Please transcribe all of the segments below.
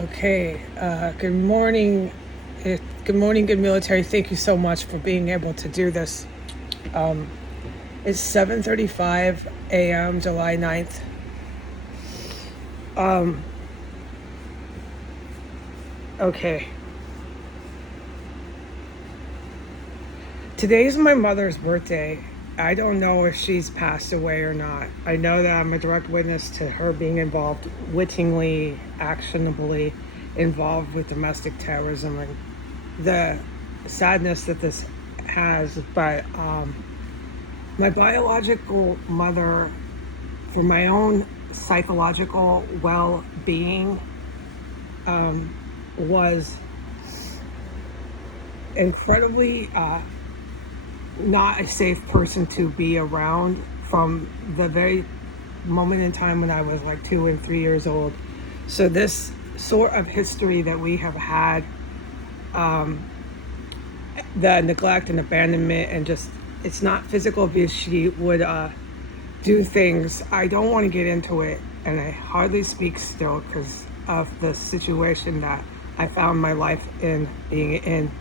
Okay. Good morning. Good morning, good military. Thank you so much for being able to do this. It's 7:35 a.m. July 9th. Okay. Today's my mother's birthday. I don't know if she's passed away or not. I know that I'm a direct witness to her being involved, wittingly, actionably involved with domestic terrorism and the sadness that this has. But my biological mother, for my own psychological well-being, was incredibly not a safe person to be around from the very moment in time when I was like 2 and 3 years old. So this sort of history that we have had, the neglect and abandonment, and just it's not physical abuse. She would do things. I don't want to get into it, and I hardly speak still because of the situation that I found my life in, being in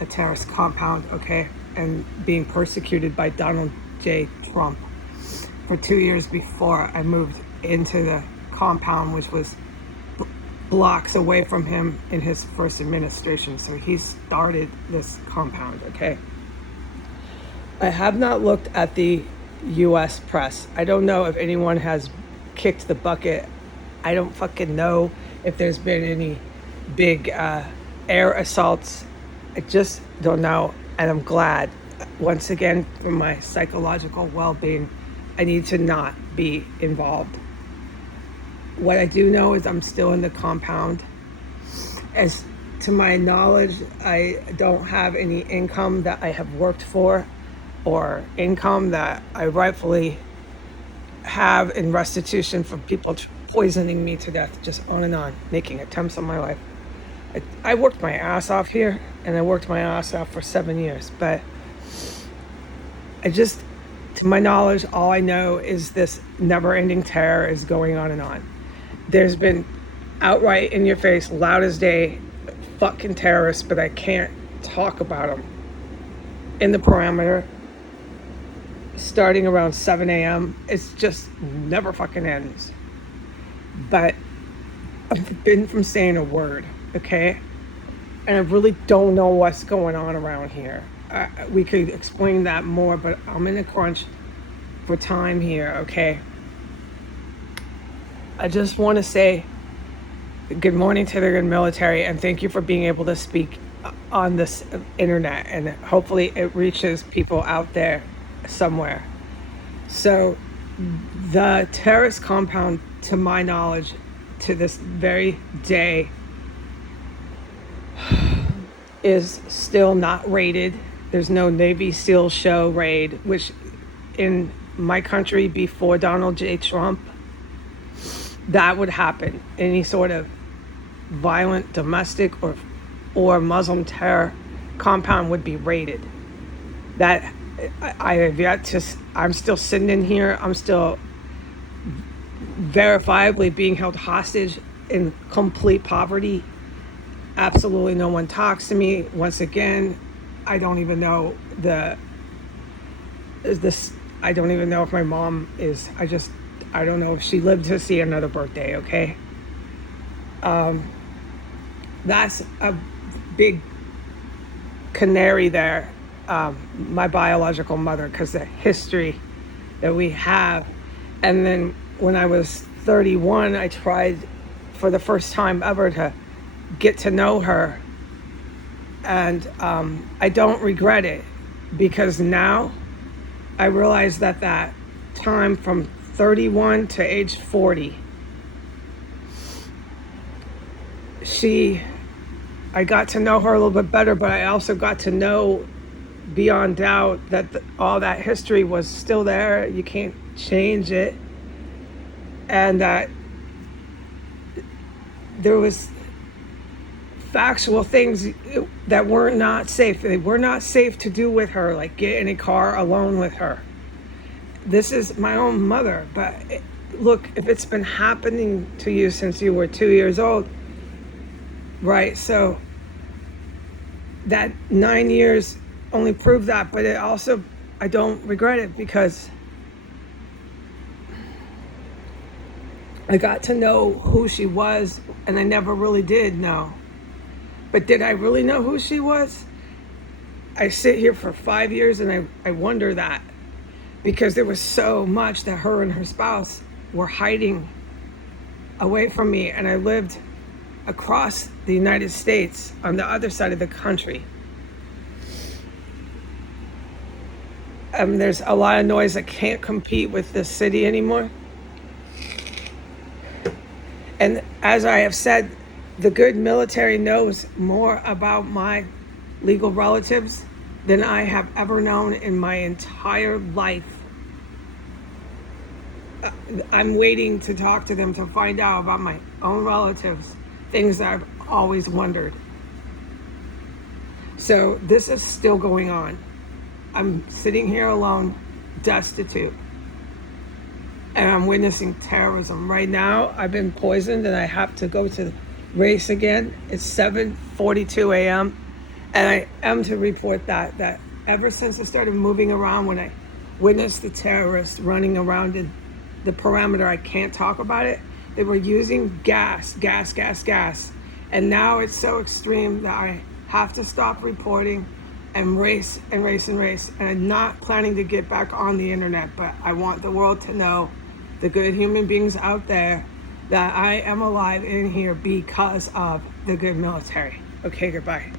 a terrorist compound, okay, and being persecuted by Donald J. Trump for 2 years before I moved into the compound, which was blocks away from him in his first administration. So he started this compound, okay? I have not looked at the US press. I don't know if anyone has kicked the bucket. I don't fucking know if there's been any big air assaults. I just don't know. And I'm glad, once again, for my psychological well-being, I need to not be involved. What I do know is I'm still in the compound. As to my knowledge, I don't have any income that I have worked for or income that I rightfully have in restitution for people poisoning me to death, just on and on, making attempts on my life. I worked my ass off here, and I worked my ass off for 7 years, but to my knowledge, all I know is this never-ending terror is going on and on. There's been outright in your face, loud as day, fucking terrorists, but I can't talk about them in the parameter starting around 7 a.m. It's just never fucking ends. But I've been from saying a word, okay? And I really don't know what's going on around here. We could explain that more, but I'm in a crunch for time here, okay? I just want to say good morning to the good military, and thank you for being able to speak on this internet, and hopefully it reaches people out there somewhere. So the terrorist compound, to my knowledge, to this very day, is still not raided. There's no Navy SEAL show raid, which in my country before Donald J. Trump, that would happen. Any sort of violent domestic or Muslim terror compound would be raided. That I have yet to. I'm still sitting in here. I'm still verifiably being held hostage in complete poverty. Absolutely no one talks to me. Once again, I don't even know I don't even know if my mom is. I don't know if she lived to see another birthday, okay? That's a big canary there, my biological mother, because the history that we have. And then when I was 31, I tried for the first time ever to get to know her. And I don't regret it, because now I realize that time from 31 to age 40, I got to know her a little bit better, but I also got to know beyond doubt that all that history was still there. You can't change it. And that there was factual things that were not safe. They were not safe to do with her, like get in a car alone with her. This is my own mother, but look, if it's been happening to you since you were 2 years old, right? So that 9 years only proved that, but it also, I don't regret it because I got to know who she was, and I never really did know. But did I really know who she was? I sit here for 5 years and I wonder that, because there was so much that her and her spouse were hiding away from me, and I lived across the United States on the other side of the country. There's a lot of noise. I can't compete with this city anymore. And as I have said, the good military knows more about my legal relatives than I have ever known in my entire life. I'm waiting to talk to them to find out about my own relatives, things that I've always wondered. So this is still going on. I'm sitting here alone, destitute, and I'm witnessing terrorism. Right now, I've been poisoned and I have to go to the race again. It's 7:42 a.m. And I am to report that ever since I started moving around, when I witnessed the terrorists running around in the perimeter, I can't talk about it. They were using gas. And now it's so extreme that I have to stop reporting and race. And I'm not planning to get back on the internet, but I want the world to know, the good human beings out there, that I am alive in here because of the good military. Okay, goodbye.